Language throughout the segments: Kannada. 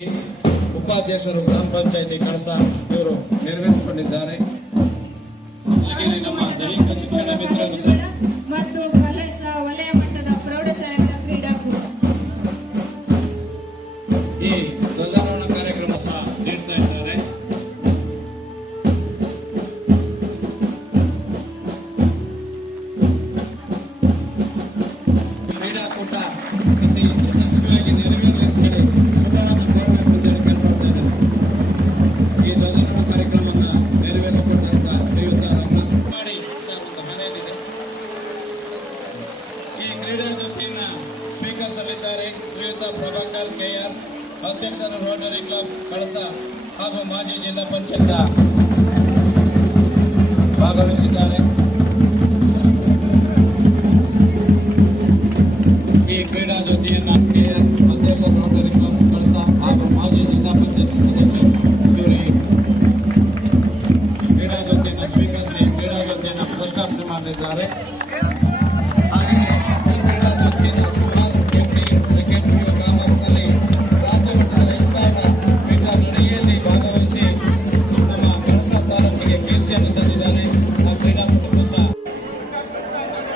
ಉಪಾಧ್ಯಕ್ಷರು ಗ್ರಾಮ ಪಂಚಾಯತಿ ಕಳಸ ಇವರು ನೆರವೇರಿಸಿಕೊಂಡಿದ್ದಾರೆ. ಹಾಗೆಯೇ ನಮ್ಮ ದೈಹಿಕ ಶಿಕ್ಷಣ ಮಿತ್ರರು ಮತ್ತು ಕಳಸ ವಲಯ ಮಟ್ಟದ ಪ್ರೌಢಶಾಲೆಗಳ ಕ್ರೀಡಾಕೂಟ ಈ ಧ್ವಜಾರೋಹಣ ಕಾರ್ಯಕ್ರಮ ಸಹ ನೀಡ್ತಾ ಇದ್ದಾರೆ. ಕ್ರೀಡಾಕೂಟ ಅತಿ ಯಶಸ್ವಿಯಾಗಿ ನೆರವೇರಲಿ ಅಂತ ಹೇಳಿ ಶುಭವನ್ನು ಕೋರಬೇಕು ಅಂತ ಹೇಳಿ ಕೇಳ್ಕೊಳ್ತಾ ಇದ್ದಾರೆ. ಈ ಧ್ವಜಾರೋಹಣ ಕಾರ್ಯಕ್ರಮವನ್ನು ನೆರವೇರಿಸಿಕೊಂಡಂತ ಶ್ರೀಯುತ ಮಾಡಿ ಒಂದು ಮನೆಯಲ್ಲಿದೆ. ಈ ಕ್ರೀಡಾ ಜ್ಯೋತಿಯನ್ನು ಸ್ವೀಕರಿಸಲಿದ್ದಾರೆ ಶ್ರೀಯುತ ಪ್ರಭಾಕರ್ ಕೆಆರ್, ಅಧ್ಯಕ್ಷರು ರೋಟರಿ ಕ್ಲಬ್ ಕಳಸ ಹಾಗೂ ಮಾಜಿ ಜಿಲ್ಲಾ ಪಂಚಾಯತ್ ಭಾಗವಹಿಸಿದ್ದಾರೆ. ಈ ಕ್ರೀಡಾ ಜ್ಯೋತಿಯನ್ನು ಅಧ್ಯಕ್ಷರು ರೋಟರಿ ಕ್ಲಬ್ ಕಳಸ ಹಾಗೂ ಮಾಜಿ ಜಿಲ್ಲಾ ಪಂಚಾಯತ್ ಸದಸ್ಯರು ಇವರಿಗೆ ಕ್ರೀಡಾ ಜ್ಯೋತಿಯನ್ನು ಸ್ವೀಕರಿಸಿ ಕ್ರೀಡಾ ಜ್ಯೋತಿಯನ್ನು ಪ್ರತಿಷ್ಠಾಪನೆ ಮಾಡಲಿದ್ದಾರೆ.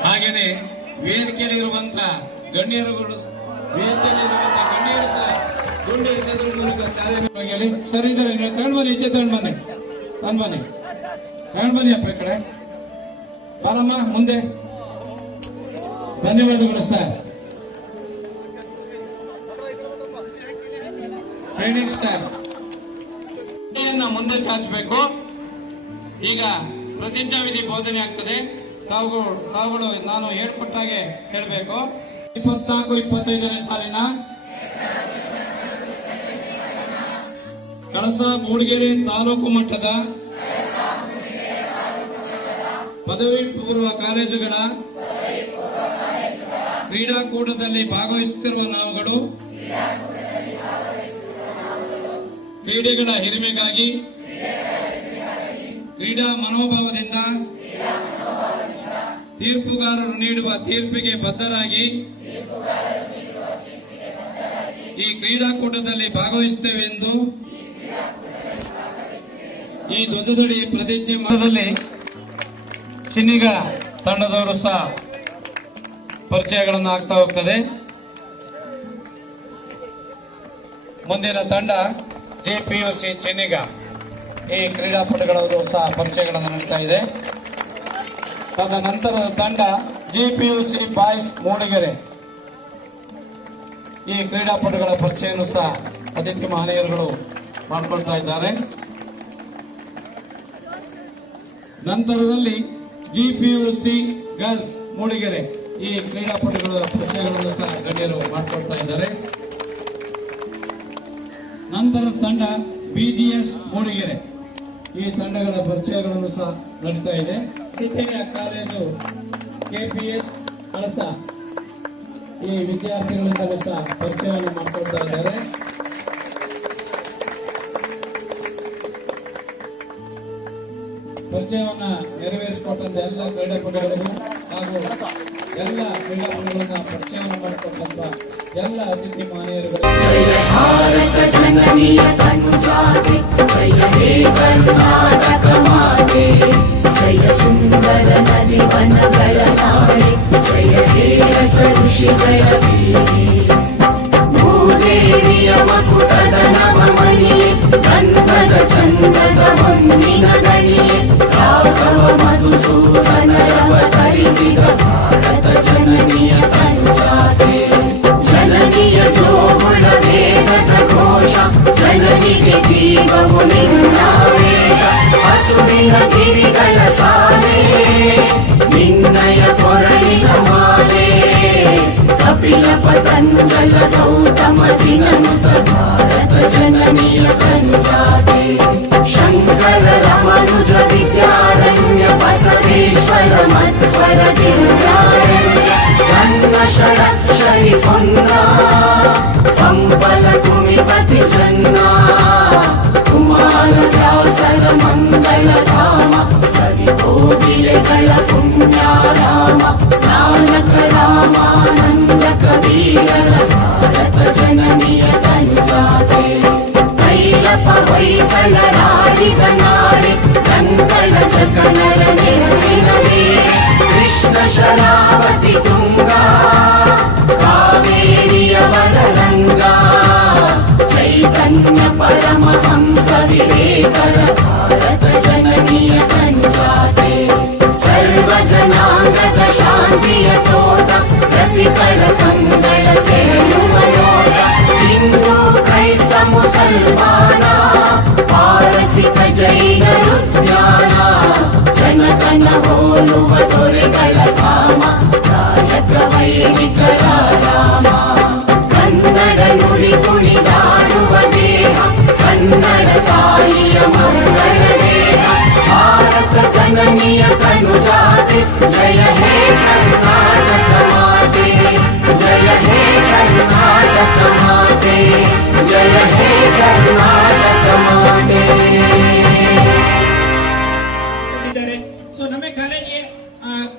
ಹಾಗೆಯೇ ವೇದಿಕೆಯಲ್ಲಿರುವಂತಹ ಗಣ್ಯರು ಸಹ ಗುಂಡಿ ಎಸೆದ್ರ ಮೂಲಕ ಚಾಲನೆ ಸರ್ ಇದ್ದಾರೆ. ನೀವು ತಗೊಂಡು ಬನ್ನಿ, ಈಚೆ ತಗೊಂಡು ಬನ್ನಿ ಅಪ್ಪ ಈ ಕಡೆ ಬಾರಮ್ಮ ಮುಂದೆ. ಧನ್ಯವಾದಗಳು ಸರ್. ಟ್ರೈನಿಂಗ್ ಸ್ಟಾರ್ ಮುಂದೆ ಚಾಚಬೇಕು. ಈಗ ಪ್ರತಿಜ್ಞಾವಿಧಿ ಬೋಧನೆ ಆಗ್ತದೆ. ತಾವುಗಳು ನಾನು ಹೇಳ್ಕೊಟ್ಟಾಗೆ ಹೇಳಬೇಕು. 24-25ನೇ ಸಾಲಿನ ಕಳಸ ಮೂಡಿಗೆರೆ ತಾಲೂಕು ಮಟ್ಟದ ಪದವಿ ಪೂರ್ವ ಕಾಲೇಜುಗಳ ಕ್ರೀಡಾಕೂಟದಲ್ಲಿ ಭಾಗವಹಿಸುತ್ತಿರುವ ನಾವುಗಳು ಕ್ರೀಡೆಗಳ ಹಿರಿಮೆಗಾಗಿ ಕ್ರೀಡಾ ಮನೋಭಾವದಿಂದ ತೀರ್ಪುಗಾರರು ನೀಡುವ ತೀರ್ಪಿಗೆ ಬದ್ಧರಾಗಿ ಈ ಕ್ರೀಡಾಕೂಟದಲ್ಲಿ ಭಾಗವಹಿಸುತ್ತೇವೆ ಎಂದು ಈ ಧ್ವಜದಡಿ ಪ್ರತಿಜ್ಞೆ ಮಾಡದಲ್ಲಿ ಚಿನ್ನಿಗ ತಂಡದವರು ಸಹ ಪರಿಚಯಗಳನ್ನು ಆಗ್ತಾ ಹೋಗ್ತದೆ. ಮುಂದಿನ ತಂಡ JPUC ಚಿನ್ನಿಗ. ಈ ಕ್ರೀಡಾಪಟುಗಳವರು ಸಹ ಪರಿಚಯಗಳನ್ನು ನೀಡ್ತಾ ಇದೆ. ತದನಂತರದ ತಂಡ JPUC ಬಾಯ್ಸ್ ಮೂಡಿಗೆರೆ. ಈ ಕ್ರೀಡಾಪಟುಗಳ ಪರಿಚಯವನ್ನು ಸಹ ಅತಿಥಿ ಮಹನೀಯರುಗಳು ಮಾಡಿಕೊಳ್ತಾ ಇದ್ದಾರೆ. ನಂತರದಲ್ಲಿ JPUC ಗರ್ಲ್ಸ್ ಮೂಡಿಗೆರೆ. ಈ ಕ್ರೀಡಾಪಟುಗಳ ಪರಿಚಯಗಳನ್ನು ಸಹ ಗಣ್ಯರು ಮಾಡಿಕೊಳ್ತಾ ಇದ್ದಾರೆ. ನಂತರದ ತಂಡ BGS ಮೂಡಿಗೆರೆ. ಈ ತಂಡಗಳ ಪರಿಚಯಗಳನ್ನು ಸಹ ನಡೀತಾ ಇದೆ. ಸಿದ್ಧೇಯ ಕಾಲೇಜು KPS ಕಳಸ. ಈ ವಿದ್ಯಾರ್ಥಿಗಳಿಂದಲೂ ಸಹ ಪರಿಚಯವನ್ನು ಮಾಡಿಕೊಳ್ತಾ ಇದ್ದಾರೆ. ಪರಿಚಯವನ್ನ ನೆರವೇರಿಸಿಕೊಟ್ಟಂತ ಎಲ್ಲ ಕ್ರೀಡಾಪಟುಗಳಿಗೂ ಹಾಗೂ ಎಲ್ಲ ಕ್ರೀಡಾಪಟುಗಳನ್ನ ಪರಿಚಯವನ್ನು ಮಾಡಿಕೊಟ್ಟಂತ ಎಲ್ಲ ಅತಿಥಿ ಮಾನ್ಯರುಗಳು ಜಯ ಸುಂದರ ನದಿ ವನಗಳ ನಾಳೆ, ಜಯ ಹೇರಸ ಋಷಿಗಳ ಭೂದೇವಿಯ ಮಕುಟದ ನವಮಣಿಯೇ, ಗಂಧದ ಚಂದದ ಹೊನ್ನಿನ ಗಣಿಯೇ, ರಾಘವ ಮಧುಸೂದನರವತರಿಸಿದ ಭಾರತ ಜನನಿಯ ತನುಜಾತೆ. ಜನನಿಯ ಜೋಗುಳ ವೇದದ ಘೋಷ, ಜನನಿಗೆ ಜೀವವು ನಿನ್ನಾವೇಶ. ಹಸುವಿನ ಗಿರಿಗಳ ಸಾಲೆ, ನಿನ್ನಯ ಕೊರಳಿನ ಮಾಲೆ. ಕಪಿಲ ಪತಂಜಲ ಗೌತಮ ಜಿನನುತ ಭಾರತ ಜನನಿಯ ತನುಜಾತೆ. ಶಂಕರ ರಮನುಜ ವಿದ್ಯಾರಣ್ಯ ಬಸವೇಶ್ವರ ಮಧ್ವರ ದಿವ್ಯಾರಣ್ಯ. ನನ್ನ ಷಡಕ್ಷರಿ ಹೊನ್ನ ಸಂಬಲ ಕುಮಿಪತಿ ಜನ್ನ. ಕುಮಾರ ವ್ಯಾಸರ ಮಂಗಳ ಧಾಮ, ಸರಿ ಕೋಗಿಲೆಗಳ ಪುಣ್ಯಾರಾಮ. ನಾನಕ ರಾಮಾನಂದ ಕಬೀರರ ಭಾರತ ಜನನಿಯ ತನುಜಾತೆ. ಹೊಯ್ಸಳರಾಡಿದ ನಾಡೆ ಕಂಕಣ ಜಕಣರ ನೆಚ್ಚಿನವೇ ಕೃಷ್ಣ ಶರಾವತಿ ತುಂಗಾ ಕಾವೇರಿಯ ವರರಂಗ ಚೈತನ್ಯ ಪರಮಹಂಸ ವಿವೇಕರ ಭಾರತ ಜನನಿಯ ತನುಜಾತೆ ಸರ್ವ ಜನಾಂಗದ ಶಾಂತಿಯ ತೋಟ ರಸಿಕರ ಕಂಗಳ ಸೆಳೆಯುವ ನೋಟ ಹಿಂದೂ ಕ್ರೈಸ್ತ ಮುಸಲ್ಮಾನ ಪಾರಸಿಕ ಜೈನರು ಜ್ಞಾನ ಜನತನ ಹೋಲುವ ದೊರೆಗಳ ಧಾಮ ಗಾಯಕ ವೈದಿಕರ ರಾಮ ಕನ್ನಡ ನುಡಿ ಕುಣಿದಾಡುವ ದೇಹ ಕನ್ನಡ ತಾಯಿಯ ಮಂಗಳ ದೇಹ ಭಾರತ ಜನನಿಯ ತನುಜಾತೆ ಜಯ ಹೇ ಕರ್ನಾಟಕ ಮಾತೆ ಜಯ ಹೇ ಕರ್ನಾಟಕ ಮಾತೆ ಜಯ ಹೇ ಕರ್ನಾಟಕ ಮಾತೆ. ಸೊ ನಮ್ಮ ಕಾಲೇಜಿಗೆ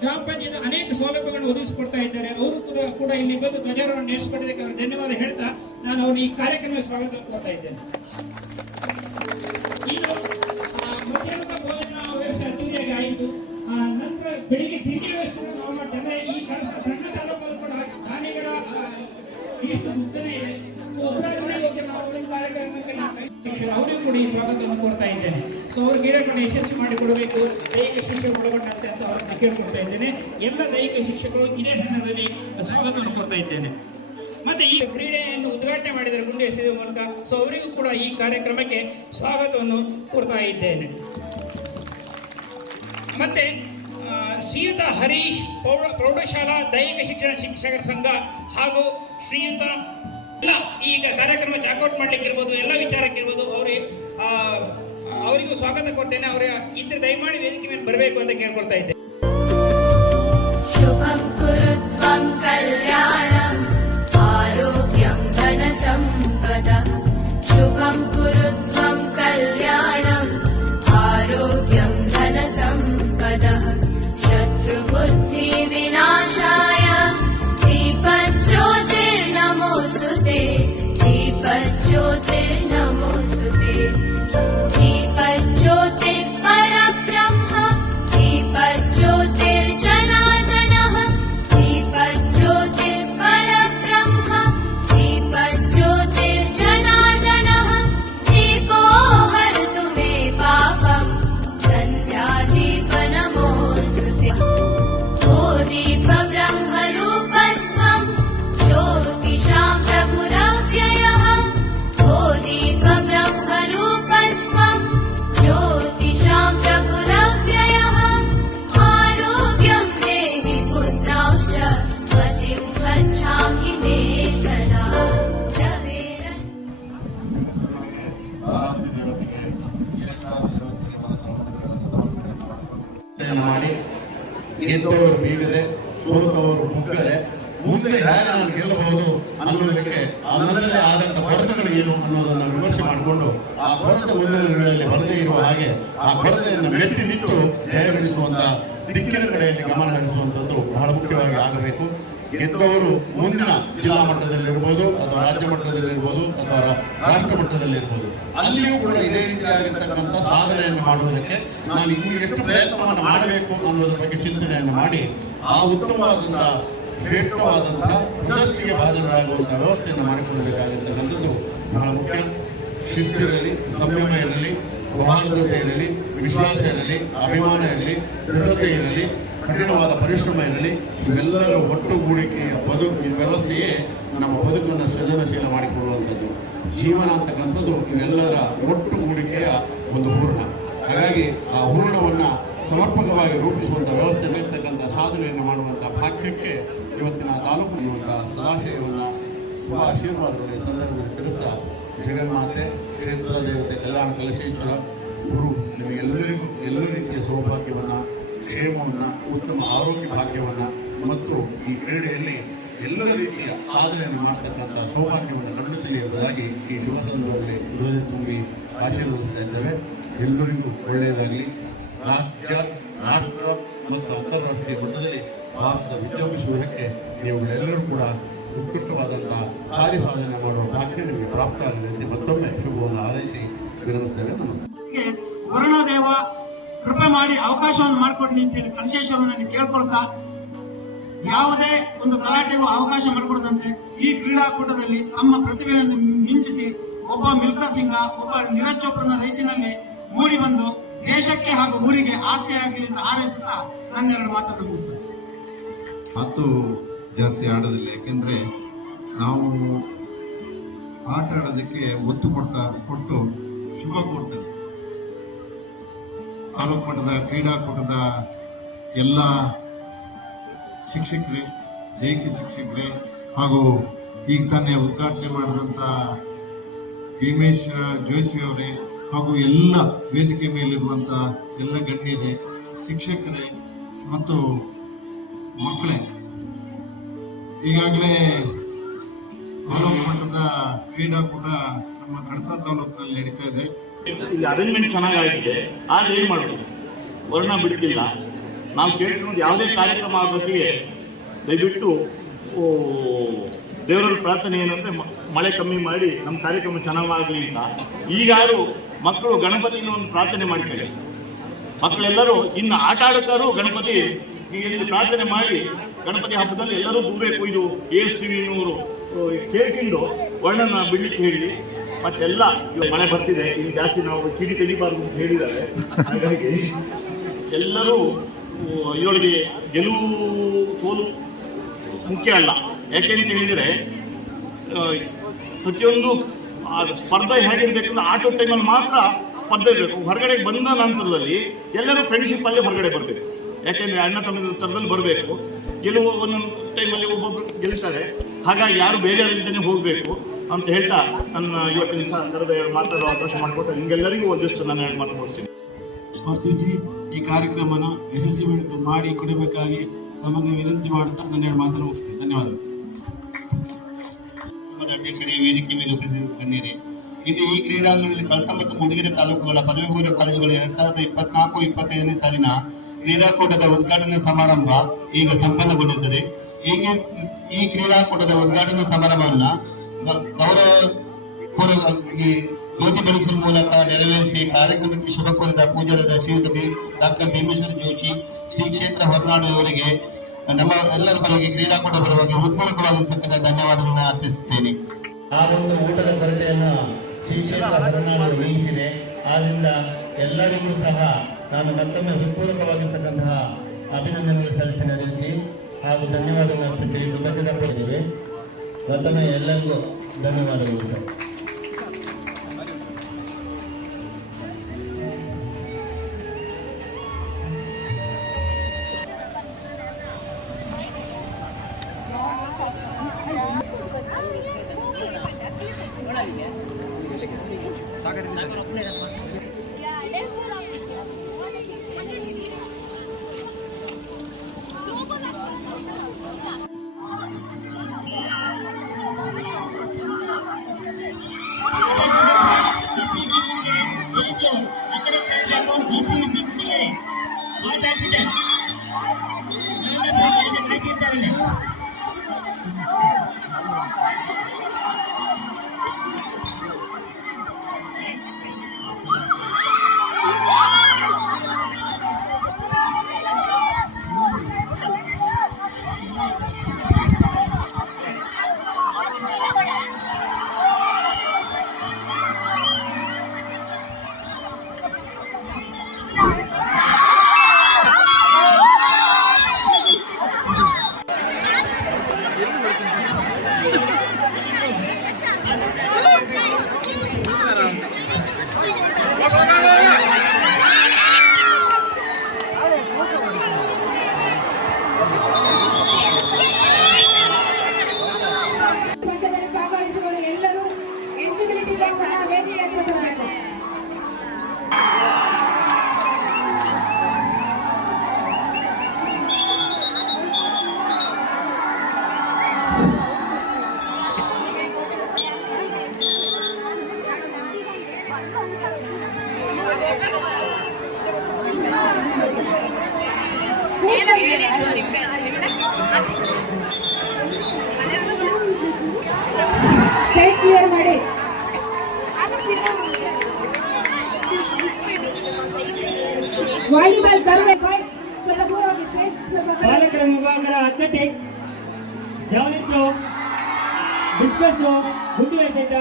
ಗ್ರಾಮ ಪಂಚಾಯತ್ ಅನೇಕ ಸೌಲಭ್ಯಗಳನ್ನು ಒದಗಿಸಿಕೊಡ್ತಾ ಇದ್ದಾರೆ. ಅವರು ಕೂಡ ಇಲ್ಲಿ ಬಂದು ಧ್ವಜಾರೋಹಣ ನಡೆಸಿಕೊಟ್ಟಿದ್ದಕ್ಕೆ ಅವರು ಧನ್ಯವಾದ ಹೇಳ್ತಾ ನಾನು ಅವರು ಈ ಕಾರ್ಯಕ್ರಮಕ್ಕೆ ಸ್ವಾಗತ ಕೋರ್ತಾ ಇದ್ದೇನೆ. ಇದು ಮಧ್ಯಾಹ್ನದ ಭೋಜನ ವ್ಯವಸ್ಥೆ ಅದ್ದೂರಿಯಾಗಿ ಆಯಿತು. ನಂತರ ಬೆಳಿಗ್ಗೆ ತಿಂಡಿ ವ್ಯವಸ್ಥೆ ನಾವು ಮಾಡ್ತೇವೆ. ಈ ಕೆಲಸ ಸಣ್ಣ ತಾಲೂಕಲ್ಲಿ ಕೂಡ ದಾನಿಗಳ ಇಷ್ಟು ಉತ್ತಮ ಇದೆ. ನಾವು ಒಂದು ಕಾರ್ಯಕ್ರಮಕ್ಕೆ ಅವರಿಗೂ ಕೂಡ ಈ ಸ್ವಾಗತವನ್ನು ಕೋರ್ತಾ ಇದ್ದೇನೆ. ಸೊ ಅವ್ರ ಗಿಡಗಳನ್ನು ಯಶಸ್ವಿ ಮಾಡಿಕೊಡಬೇಕು, ದೈಹಿಕ ಶಿಕ್ಷೆ ಒಳಗೊಂಡಂತೆ ಅಂತ ಅವರನ್ನು ಕೇಳ್ಕೊಡ್ತಾ ಇದ್ದೇನೆ. ಎಲ್ಲ ದೈಹಿಕ ಶಿಕ್ಷಕರು ಇದೇ ಸಂದರ್ಭದಲ್ಲಿ ಸ್ವಾಗತವನ್ನು ಕೋರ್ತಾ ಇದ್ದೇನೆ. ಮತ್ತೆ ಈ ಕ್ರೀಡೆಯನ್ನು ಉದ್ಘಾಟನೆ ಮಾಡಿದರೆ ಗುಂಡು ಎಸೆಯುವ ಮೂಲಕ ಸೊ ಅವರಿಗೂ ಕೂಡ ಈ ಕಾರ್ಯಕ್ರಮಕ್ಕೆ ಸ್ವಾಗತವನ್ನು ಕೋರ್ತಾ ಇದ್ದೇನೆ. ಮತ್ತೆ ಶ್ರೀಯುತ ಹರೀಶ್ ಪ್ರೌಢಶಾಲಾ ದೈಹಿಕ ಶಿಕ್ಷಣ ಶಿಕ್ಷಕರ ಸಂಘ ಹಾಗೂ ಶ್ರೀಯುತ ಎಲ್ಲ ಈಗ ಕಾರ್ಯಕ್ರಮ ಚಾಕೌಟ್ ಮಾಡ್ಲಿಕ್ಕೆ ಇರ್ಬೋದು, ಎಲ್ಲ ವಿಚಾರಕ್ಕೆ ಇರ್ಬೋದು, ಅವರಿಗೂ ಸ್ವಾಗತ ಕೊಡ್ತೇನೆ. ಅವರ ಇದ್ರೆ ದಯಮಾಡಿ ವೇದಿಕೆ ಮೇಲೆ ಬರಬೇಕು ಅಂತ ಕೇಳ್ಕೊಳ್ತಾ ಇದ್ದೇನೆ. ಶುಭಂ ಕುರುತ್ವಂ ಕಲ್ಯಾಣಂ ಆರೋಗ್ಯಂ ಧನ ಸಂಪದಃ ಶುಭಂ ಕುರುತ್ವಂ ಕಲ್ಯಾಣಂ ಆರೋಗ್ಯಂ ಧನ ಸಂಪದಃ ಶತ್ರು ಬುದ್ಧಿ ವಿನಾಶಾಯ ದೀಪಜ್ಯೋತಿರ್ನಮೋಸ್ತುತೆ ದೀಪಜ್ಯೋತಿರ್ನಮೋಸ್ತುತೆ दीपज्योतिः परब्रह्म दीपज्योतिर्जनार्दनः दीपज्योतिः परब्रह्म दीपज्योतिर्जनार्दनः दीपो हरतु मे पापम् सन्ध्यादीपनमोऽस्तुते ओ दीप ब्रह्मरूपस्त्वम् ज्योतिषां प्रभुरव्ययः ओ दीप ब्रह्मरूपस्त्वम् ज्योतिषां प्रभुरव्ययः आरोग्यं देहि पुत्रांश्च मतिं स्वच्छां हि मे सदा ಮಾಡಿ ಗೆದ್ದವರು ಬೀಗದೆ ಸೋತವರು ಮುಗ್ಗದೆ ಮುಂದೆ ಹೇಗೆ ನಾನು ಗೆಲ್ಲಬಹುದು ಅನ್ನೋದಕ್ಕೆ ನನ್ನಲ್ಲಿ ಆದಂತ ಕೊರತೆಗಳು ಏನು ಅನ್ನೋದನ್ನು ವಿಮರ್ಶೆ ಮಾಡಿಕೊಂಡು ಆ ಕೊರತೆ ಮುಂದಿನ ದಿನಗಳಲ್ಲಿ ಬರದೇ ಇರುವ ಹಾಗೆ ಆ ಕೊರತೆಯನ್ನು ಮೆಟ್ಟಿ ನಿಂತು ಜಯಗಳಿಸುವಂತ ದಿಕ್ಕಿನ ಕಡೆಯಲ್ಲಿ ಗಮನ ಹರಿಸುವಂಥದ್ದು ಬಹಳ ಮುಖ್ಯವಾಗಿ ಆಗಬೇಕು. ಗೆದ್ದವರು ಮುಂದಿನ ಜಿಲ್ಲಾ ಮಟ್ಟದಲ್ಲಿರ್ಬೋದು ಅಥವಾ ರಾಜ್ಯ ಮಟ್ಟದಲ್ಲಿರ್ಬೋದು ಅಥವಾ ರಾಷ್ಟ್ರ ಮಟ್ಟದಲ್ಲಿರ್ಬೋದು, ಅಲ್ಲಿಯೂ ಕೂಡ ಇದೇ ರೀತಿಯಾಗಿರ್ತಕ್ಕಂಥ ಸಾಧನೆಯನ್ನು ಮಾಡುವುದಕ್ಕೆ ನಾನು ಈಗ ಎಷ್ಟು ಪ್ರಯತ್ನವನ್ನು ಮಾಡಬೇಕು ಅನ್ನೋದ್ರ ಬಗ್ಗೆ ಚಿಂತನೆಯನ್ನು ಮಾಡಿ ಆ ಉತ್ತಮವಾದಂತಹ ಶ್ರೇಷ್ಠವಾದಂತಹ ಪ್ರಶಸ್ತಿಗೆ ಭಾಜನರಾಗುವಂತಹ ವ್ಯವಸ್ಥೆಯನ್ನು ಮಾಡಿಕೊಳ್ಳಬೇಕಾಗಿರ್ತಕ್ಕಂಥದ್ದು ಬಹಳ ಮುಖ್ಯ. ಶಿಸ್ತಿರಲಿ, ಸಂಯಮ ಇರಲಿ, ಸೌಹಾರ್ದತೆ ಇರಲಿ, ವಿಶ್ವಾಸ ಇರಲಿ, ಅಭಿಮಾನ ಇರಲಿ, ದೃಢತೆ ಇರಲಿ, ಕಠಿಣವಾದ ಪರಿಶ್ರಮ ಇರಲಿ, ಇವೆಲ್ಲರ ಒಟ್ಟುಗೂಡಿಕೆಯ ಈ ವ್ಯವಸ್ಥೆಯೇ ನಮ್ಮ ಬದುಕನ್ನು ಸೃಜನಶೀಲ ಮಾಡಿಕೊಡುವಂಥದ್ದು. ಜೀವನ ಅಂತಕ್ಕಂಥದ್ದು ಇವೆಲ್ಲರ ಒಟ್ಟುಗೂಡಿಕೆಯ ಒಂದು ಹೂರ್ಣ. ಹಾಗಾಗಿ ಆ ಹೂರ್ಣವನ್ನು ಸಮರ್ಪಕವಾಗಿ ರೂಪಿಸುವಂಥ ವ್ಯವಸ್ಥೆ ಇರ್ತಕ್ಕಂಥ ಸಾಧನೆಯನ್ನು ಮಾಡುವಂಥ ಭಾಗ್ಯಕ್ಕೆ ಇವತ್ತಿನ ತಾಲೂಕು ಇರುವಂಥ ಸದಾಶಯವನ್ನು ಶುಭ ಆಶೀರ್ವಾದಗಳ ಸಂದರ್ಭದಲ್ಲಿ ತಿಳಿಸ್ತಾ, ಜಗನ್ಮಾತೆ, ಕ್ಷೇತ್ರ ದೇವತೆ, ಕಲ್ಯಾಣ ಕಲಶೇಶ್ವರ ಗುರು ನಿಮಗೆಲ್ಲರಿಗೂ ಎಲ್ಲ ರೀತಿಯ ಸೌಭಾಗ್ಯವನ್ನು, ಕ್ಷೇಮವನ್ನು, ಉತ್ತಮ ಆರೋಗ್ಯ ಭಾಗ್ಯವನ್ನು ಮತ್ತು ಈ ಕ್ರೀಡೆಯಲ್ಲಿ ಎಲ್ಲ ರೀತಿಯ ಸಾಧನೆಯನ್ನು ಮಾಡ್ತಕ್ಕಂಥ ಸೌಭಾಗ್ಯವನ್ನು ಕರುಣಿಸಲಿ ಎಂಬುದಾಗಿ ಈ ಶುಭ ಸಂದರ್ಭದಲ್ಲಿ ಹೃದಯ ತುಂಬಿ ಆಶೀರ್ವದಿಸ್ತಾ ಇದ್ದೇವೆ. ಎಲ್ಲರಿಗೂ ಒಳ್ಳೆಯದಾಗಲಿ. ರಾಜ್ಯ, ರಾಷ್ಟ್ರ ಮತ್ತು ಅಂತಾರಾಷ್ಟ್ರೀಯ ಮಟ್ಟದಲ್ಲಿ ಭಾರತ ವಿಜೃಂಭಿಸುವುದಕ್ಕೆ ನೀವುಗಳೆಲ್ಲರೂ ಕೂಡ ಉತ್ಕೃಷ್ಟವಾದಂತಹ ಕಾರ್ಯ ಸಾಧನೆ ಮಾಡುವ ಭಾಗ್ಯ ನಿಮಗೆ ಪ್ರಾಪ್ತ ಆಗಲಿ ಅಂತ ಮತ್ತೊಮ್ಮೆ ಶುಭವನ್ನು ಹಾರೈಸಿ ವಿರಮಿಸ್ತೇವೆ. ನಮಸ್ತೆ. ವರುಣದೇವ ಕೃಪೆ ಮಾಡಿ ಅವಕಾಶವನ್ನು ಮಾಡಿಕೊಡ್ಲಿ ಅಂತೇಳಿ ಕಲಶೇಶ್ವರನಲ್ಲಿ ಕೇಳ್ಕೊಳ್ತಾ, ಯಾವುದೇ ಒಂದು ಗಲಾಟೆಗೂ ಅವಕಾಶ ಮಾಡಿಕೊಡದಂತೆ ಈ ಕ್ರೀಡಾಕೂಟದಲ್ಲಿ ತಮ್ಮ ಪ್ರತಿಭೆಯನ್ನು ಮಿಂಚಿಸಿ ಒಬ್ಬ ಮಿಲ್ಖಾ ಸಿಂಗ, ಒಬ್ಬ ನೀರಜ್ ಚೋಪ್ರಾನ ರೈತಿನಲ್ಲಿ ಮೂಡಿ ಬಂದು ದೇಶಕ್ಕೆ ಹಾಗೂ ಊರಿಗೆ ಆಸ್ತಿಯಾಗಲಿ ಅಂತ ಹಾರೈಸುತ್ತಾ ನನ್ನೆರಡು ಮಾತನ್ನು ಮುಗಿಸ್ತಾರೆ. ಮಾತು ಜಾಸ್ತಿ ಆಡೋದಿಲ್ಲ, ಯಾಕೆಂದರೆ ನಾವು ಆಟ ಆಡೋದಕ್ಕೆ ಒತ್ತು ಕೊಟ್ಟು ಶುಭ ಕೋರ್ತೇವೆ. ತಾಲೂಕು ಮಟ್ಟದ ಕ್ರೀಡಾಕೂಟದ ಎಲ್ಲ ಶಿಕ್ಷಕರೇ, ದೈಹಿಕ ಶಿಕ್ಷಕರೇ ಹಾಗೂ ಈಗ ತಾನೇ ಉದ್ಘಾಟನೆ ಮಾಡಿದಂಥ ಭೀಮೇಶ್ ಜೋಶಿ ಅವರೇ ಹಾಗೂ ಎಲ್ಲ ವೇದಿಕೆ ಮೇಲಿರುವಂಥ ಎಲ್ಲ ಗಣ್ಯರೇ, ಶಿಕ್ಷಕರೇ ಮತ್ತು ಮಕ್ಕಳೇ, ಈಗಾಗಲೇ ತಾಲೂಕು ಮಟ್ಟದ ಕ್ರೀಡಾಕೂಟ ನಮ್ಮ ಕಳಸಾ ತಾಲೂಕಿನಲ್ಲಿ ನಡೀತಾ ಇದೆ. ಇಲ್ಲಿ ಅರೇಂಜ್ಮೆಂಟ್ ಚೆನ್ನಾಗಾಗಿದೆ, ಆದರೆ ಏನು ಮಾಡೋದು, ವರ್ಣ ಬಿಡ್ತಿಲ್ಲ. ನಾವು ಕೇಳ್ಕೊಂಡು ಯಾವುದೇ ಕಾರ್ಯಕ್ರಮ ಆಗೋತ್ತಿಗೆ ದಯವಿಟ್ಟು ದೇವರ ಪ್ರಾರ್ಥನೆ ಏನಂದರೆ ಮಳೆ ಕಮ್ಮಿ ಮಾಡಿ ನಮ್ಮ ಕಾರ್ಯಕ್ರಮ ಚೆನ್ನಾಗಲಿ ಅಂತ. ಈಗಾರು ಮಕ್ಕಳು ಗಣಪತಿನ ಒಂದು ಪ್ರಾರ್ಥನೆ ಮಾಡ್ತಾರೆ. ಮಕ್ಕಳೆಲ್ಲರೂ ಇನ್ನು ಆಟ ಆಡುತ್ತಾರು ಗಣಪತಿ ಇಲ್ಲಿ ಪ್ರಾರ್ಥನೆ ಮಾಡಿ ಗಣಪತಿ ಹಬ್ಬದಲ್ಲಿ ಎಲ್ಲರೂ ದೂರೇ ಕೊಯ್ದು ASTV-ನವರು ಕೇಳ್ಕೊಂಡು ವರ್ಣನ ಬಿಡ್ಲಿಕ್ಕೆ ಹೇಳಿ ಮತ್ತೆಲ್ಲ ಮಳೆ ಬರ್ತಿದೆ, ಇಲ್ಲಿ ಜಾಸ್ತಿ ನಾವು ಚೀಟಿ ತೆಗಿಬಾರ್ದು ಅಂತ ಹೇಳಿದ್ದಾರೆ. ಹಾಗಾಗಿ ಎಲ್ಲರೂ ಇದರೊಳಗೆ ಗೆಲುವು ಸೋಲು ಮುಖ್ಯ ಅಲ್ಲ. ಯಾಕೆಂತ ಹೇಳಿದರೆ ಪ್ರತಿಯೊಂದು ಸ್ಪರ್ಧೆ ಹೇಗಿರಬೇಕು ಅಂದರೆ ಆಟೋ ಟೈಮಲ್ಲಿ ಮಾತ್ರ ಸ್ಪರ್ಧೆ ಇರಬೇಕು. ಹೊರಗಡೆ ಬಂದ ನಂತರದಲ್ಲಿ ಎಲ್ಲರೂ ಫ್ರೆಂಡ್ಶಿಪ್ ಅಲ್ಲೇ ಹೊರಗಡೆ ಬರ್ತೀವಿ. ಯಾಕೆಂದರೆ ಅಣ್ಣ ತಮ್ಮ ಥರದಲ್ಲಿ ಬರಬೇಕು. ಗೆಲುವು ಒಂದೊಂದು ಟೈಮಲ್ಲಿ ಒಬ್ಬೊಬ್ಬರು ಗೆಲ್ತಾರೆ. ಹಾಗಾಗಿ ಯಾರು ಬೇಜಾರಿಂದನೇ ಹೋಗಬೇಕು ಅಂತ ಹೇಳ್ತಾ ನನ್ನ ಇವತ್ತಿನ ಥರದ ಮಾತಾಡೋ ಅವಕಾಶ ಮಾಡಿಕೊಟ್ಟು ನಿಮಗೆಲ್ಲರಿಗೂ ಒಂದಿಷ್ಟು ನಾನು ಮಾತು ಮುಗಿಸ್ತೀನಿ. ಸ್ಪರ್ಧಿಸಿ ಈ ಕಾರ್ಯಕ್ರಮನ ಯಶಸ್ವಿ ಮಾಡಿ ಕೊಡಬೇಕಾಗಿ ತಮ್ಮನ್ನು ವಿನಂತಿ ಮಾಡುತ್ತಾ ನನ್ನ ಮಾತನ್ನು ಮುಗಿಸ್ತೀನಿ. ಧನ್ಯವಾದಗಳು. ಅಧ್ಯಕ್ಷರೇ, ವೇದಿಕೆ ಮೇಲೆ ಉಪಸ್ಥಿತ ಗಣ್ಯರೇ, ಇದು ಈ ಕ್ರೀಡಾಂಗಣದಲ್ಲಿ ಕಳಸಾ ಮತ್ತು ಮೂಡಿಗೆರೆ ತಾಲೂಕುಗಳ ಪದವಿ ಪೂರ್ವ ಕಾಲೇಜುಗಳ 2024-25ನೇ ಸಾಲಿನ ಕ್ರೀಡಾಕೂಟದ ಉದ್ಘಾಟನಾ ಸಮಾರಂಭ ಈಗ ಸಂಪನ್ನಗೊಂಡಿರುತ್ತದೆ. ಈ ಕ್ರೀಡಾಕೂಟದ ಉದ್ಘಾಟನಾ ಸಮಾರಂಭವನ್ನು ಗೌರವಪೂರ್ವಕವಾಗಿ ಜ್ಯೋತಿ ಬೆಳೆಸುವ ಮೂಲಕ ನೆರವೇರಿಸಿ ಕಾರ್ಯಕ್ರಮಕ್ಕೆ ಶುಭ ಕೋರಿದ ಪೂಜ್ಯರಾದ ಶ್ರೀಯುತ ಡಾಕ್ಟರ್ ಭೀಮೇಶ್ವರ ಜೋಶಿ ಶ್ರೀ ಕ್ಷೇತ್ರ ಹೊರನಾಡು ಅವರಿಗೆ ನಮ್ಮ ಎಲ್ಲರ ಪರವಾಗಿ ಕ್ರೀಡಾಕೂಟ ಪರವಾಗಿ ಹೃತ್ಪೂರ್ವಕವಾಗಿರ್ತಕ್ಕಂಥ ಧನ್ಯವಾದಗಳನ್ನು ಅರ್ಪಿಸುತ್ತೇನೆ. ಆ ಒಂದು ಊಟದ ಕೊರತೆಯನ್ನು ಶ್ರೀ ಕ್ಷೇತ್ರ ಹೊರನಾಡು ವಹಿಸಿದೆ. ಆದ್ದರಿಂದ ಎಲ್ಲರಿಗೂ ಸಹ ನಾನು ಮತ್ತೊಮ್ಮೆ ಹೃತ್ಪೂರ್ವಕವಾಗಿರ್ತಕ್ಕಂತಹ ಅಭಿನಂದನೆಗಳು ಸಲ್ಲಿಸಿದ ರೀತಿ ಹಾಗೂ ಧನ್ಯವಾದಗಳನ್ನು ಅರ್ಪಿಸ್ತೀವಿ. ಕೃತಜ್ಞತೆ ಪಡೆದಿವೆ. ಮತ್ತೊಮ್ಮೆ ಎಲ್ಲರಿಗೂ ಧನ್ಯವಾದಗಳು ಸರ್. ಪಂದ್ಯದಲ್ಲಿ ಭಾಗವಹಿಸುವವರು ಎಲ್ಲರೂ ಎಲಿಜಿಬಿಲಿಟಿ ಬಾಕ್ಸ್ ಅನ್ನು ವೇದಿಕೆ ಹತ್ರ ತರಬೇಕು. ಸ್ಟೇಜ್ ಕ್ಲಿಯರ್ ಮಾಡಿ. ವಾಲಿಬಾಲ್ ಬರಬೇಕು ಸ್ವಲ್ಪ ದೂರ ಹೋಗಿ ಸ್ಟೇಜ್ ಸ್ವಲ್ಪ ಕಡೆ. ಬಾಲಕರ ವಿಭಾಗದ athletics, javelin throw, discus throw, ಗುಂಡು ಎಸೆತ,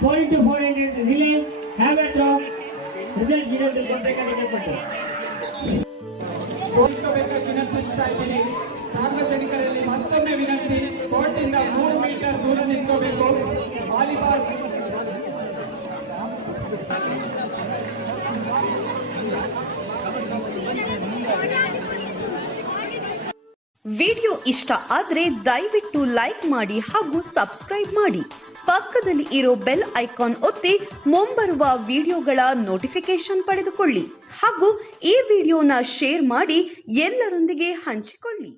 4 into 400 relay, hammer throw, result ಶೀಟಲ್ಲಿ ಕೊಡಬೇಕಾಗಿ ಕೇಳ್ಕೊಳ್ತೇವೆ. ವಿನಂತಿಸ್ತಾ ಇದ್ದೀನಿ. ಸಾರ್ವಜನಿಕರಲ್ಲಿ ಮತ್ತೊಮ್ಮೆ ವಿನಂತಿ, ಕೋರ್ಟಿಂದ 3 ಮೀಟರ್ ದೂರ ನಿಂತ್ಕೋಬೇಕು. ವಾಲಿಬಾಲ್ ವಿಡಿಯೋ ಇಷ್ಟ ಆದ್ರೆ ದಯವಿಟ್ಟು ಲೈಕ್ ಮಾಡಿ ಹಾಗೂ ಸಬ್ಸ್ಕ್ರೈಬ್ ಮಾಡಿ. ಪಕ್ಕದಲ್ಲಿ ಇರೋ ಬೆಲ್ ಐಕಾನ್ ಒತ್ತಿ ಮುಂಬರುವ ವಿಡಿಯೋಗಳ ನೋಟಿಫಿಕೇಶನ್ ಪಡೆದುಕೊಳ್ಳಿ ಹಾಗೂ ಈ ವಿಡಿಯೋನ ಶೇರ್ ಮಾಡಿ ಎಲ್ಲರೊಂದಿಗೆ ಹಂಚಿಕೊಳ್ಳಿ.